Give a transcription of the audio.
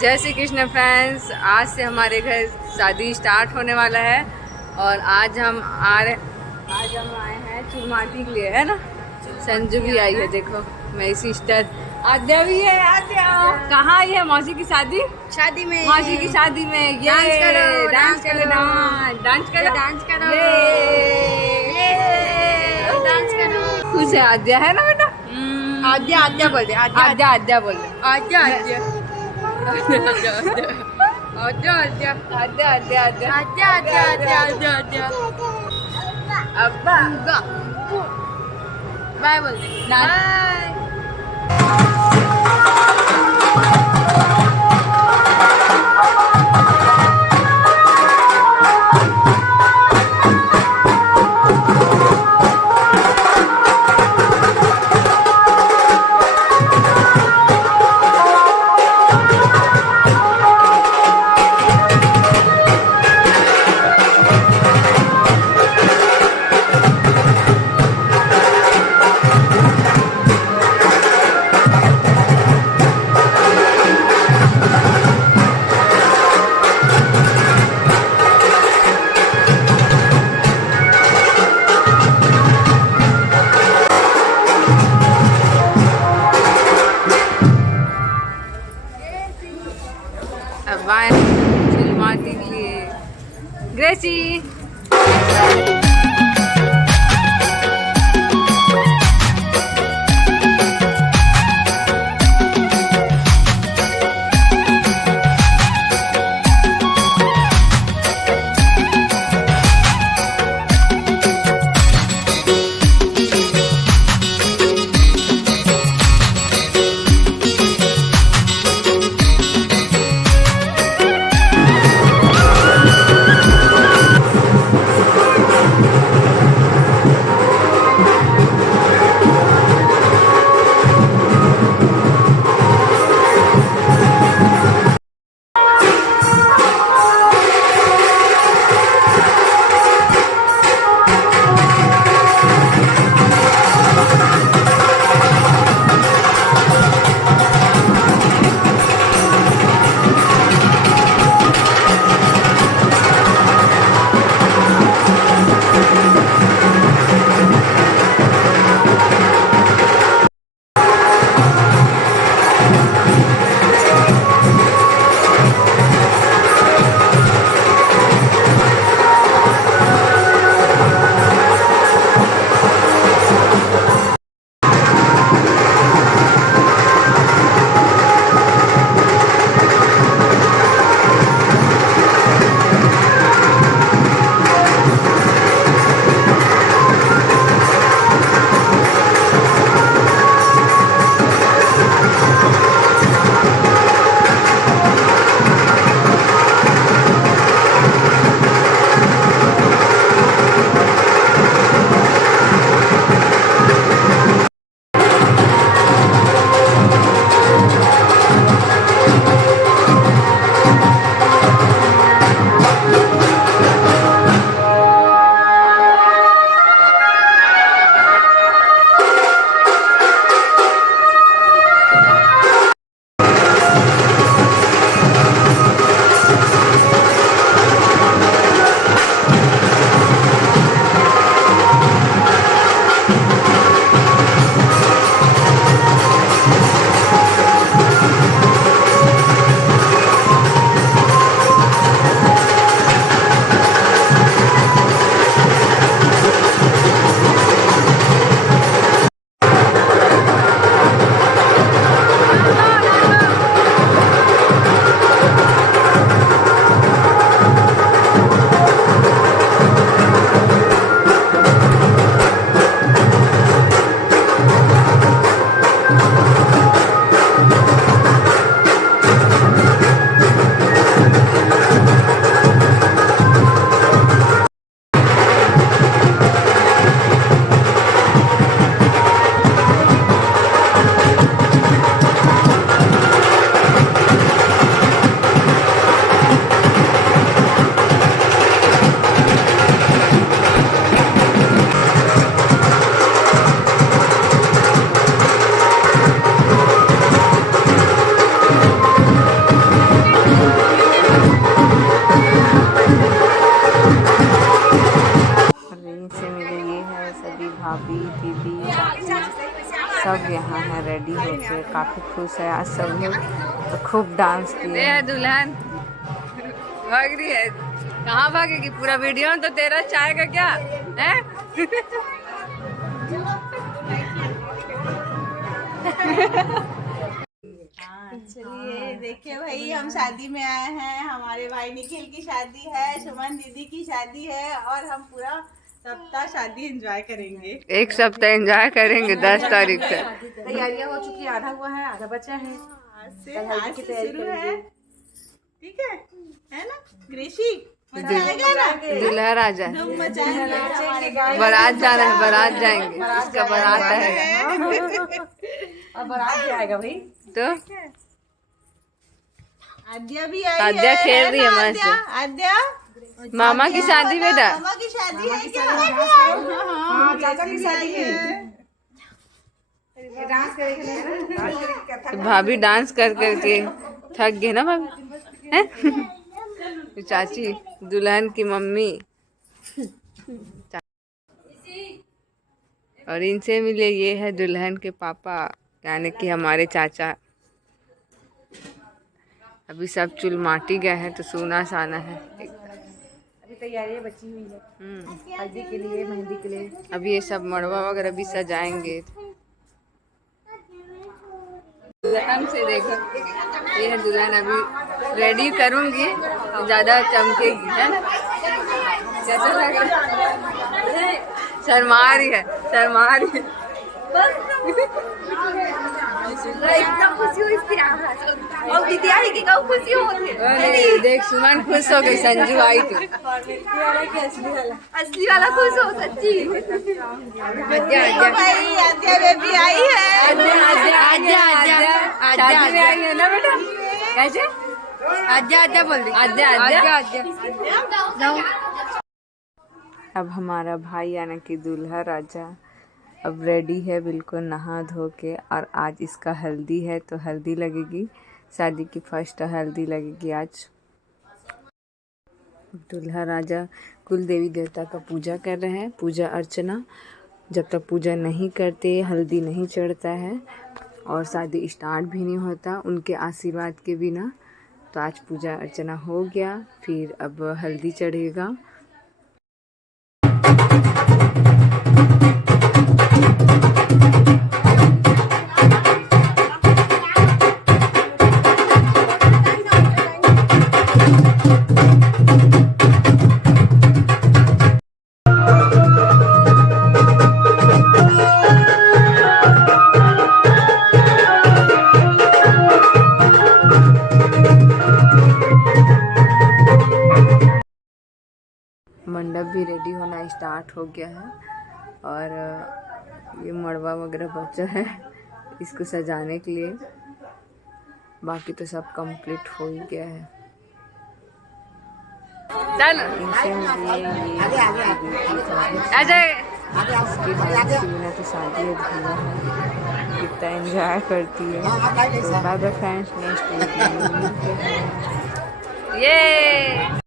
जय श्री कृष्ण फ्रेंड्स। आज से हमारे घर शादी स्टार्ट होने वाला है और आज हम आए हैं चुरमाटी के लिए, है ना। संजू भी आई है, देखो मेरी सिस्टर आद्या भी है। आद्या कहाँ आई है? मौसी की शादी में मौसी की शादी में। ये डांस करो खुश है आद्या, है ना बेटा। आद्या बोल दे। आद्या बोल दे। आद्या अब्बा बाय बोल दे। बाय। अब आए चुरमाटी के लिए। ग्रेसी काफ़ी खुश है आज सब लोग, तो खूब डांस किए है। दुल्हन भाग रही है, कहाँ भागेगी? पूरा वीडियो में तो तेरा चाय का क्या है? चलिए देखिए भाई, हम शादी में आए हैं। हमारे भाई निखिल की शादी है, सुमन दीदी की शादी है, और हम पूरा सप्ताह शादी एंजॉय करेंगे। एक सप्ताह एंजॉय करेंगे 10 तारीख से। तैयारियां हो चुकी है, आधा हुआ है आधा बचा है। आज से शुरू है, ठीक है ना ग्रेशी? मजा आएगा ना? दूल्हा राजा धूम मचाएंगे। बारात जा रहा है, बारात जाएंगे, इसका बारात है। अब बारात भी आएगा भाई। तो आद्या भी आई आद्या है, खेल रही है ना मस्त। आद्या? मामा की शादी बेटा, मामा की शादी है क्या? हाँ, चाचा की शादी है। तो भाभी डांस कर करके थक गए ना भाभी, हैं? तो चाची दुल्हन की मम्मी, और इनसे मिले ये है दुल्हन के पापा, यानी कि हमारे चाचा। अभी सब चुल माटी गए हैं तो सोना साना है। अभी तैयारियां बची हुई है, हल्दी के लिए, मेहंदी के लिए। अभी ये सब मड़वा वगैरह भी सजाएंगे। दुल्हन से देखो, ये है दुल्हन। अभी रेडी करूंगी तो ज्यादा चमकेगी, है ना? कैसा लग रहा है? शर्मा रही है, शर्मा रही है। इतना खुशी हुई इसकी और दीदी आई कि कब खुशी होती है। अरे देख सुमन खुश हो गई, संजू आई तो। असली वाला खुश हो सच्ची। भाई आद्या बेबी आई है। शादी में आई है ना बेटा? कैसे? आद्या बोल रही। आद्या। अब हमारा भाई यानी कि दूल्हा राजा अब रेडी है बिल्कुल नहा धो के, और आज इसका हल्दी है तो हल्दी लगेगी, शादी की फर्स्ट हल्दी लगेगी आज। दूल्हा राजा कुल देवी देवता का पूजा कर रहे हैं, पूजा अर्चना। जब तक पूजा नहीं करते हल्दी नहीं चढ़ता है और शादी स्टार्ट भी नहीं होता उनके आशीर्वाद के बिना। तो आज पूजा अर्चना हो गया, फिर अब हल्दी चढ़ेगा। मंडप भी रेडी होना स्टार्ट हो गया है, और ये मड़वा वगैरह बचा है इसको सजाने के लिए। बाकी तो सब कंप्लीट हो ही गया है। चल बिना तो शादी अधूरा है, कितना एंजॉय करती है। Bye bye friends, next video में मिलते हैं। ये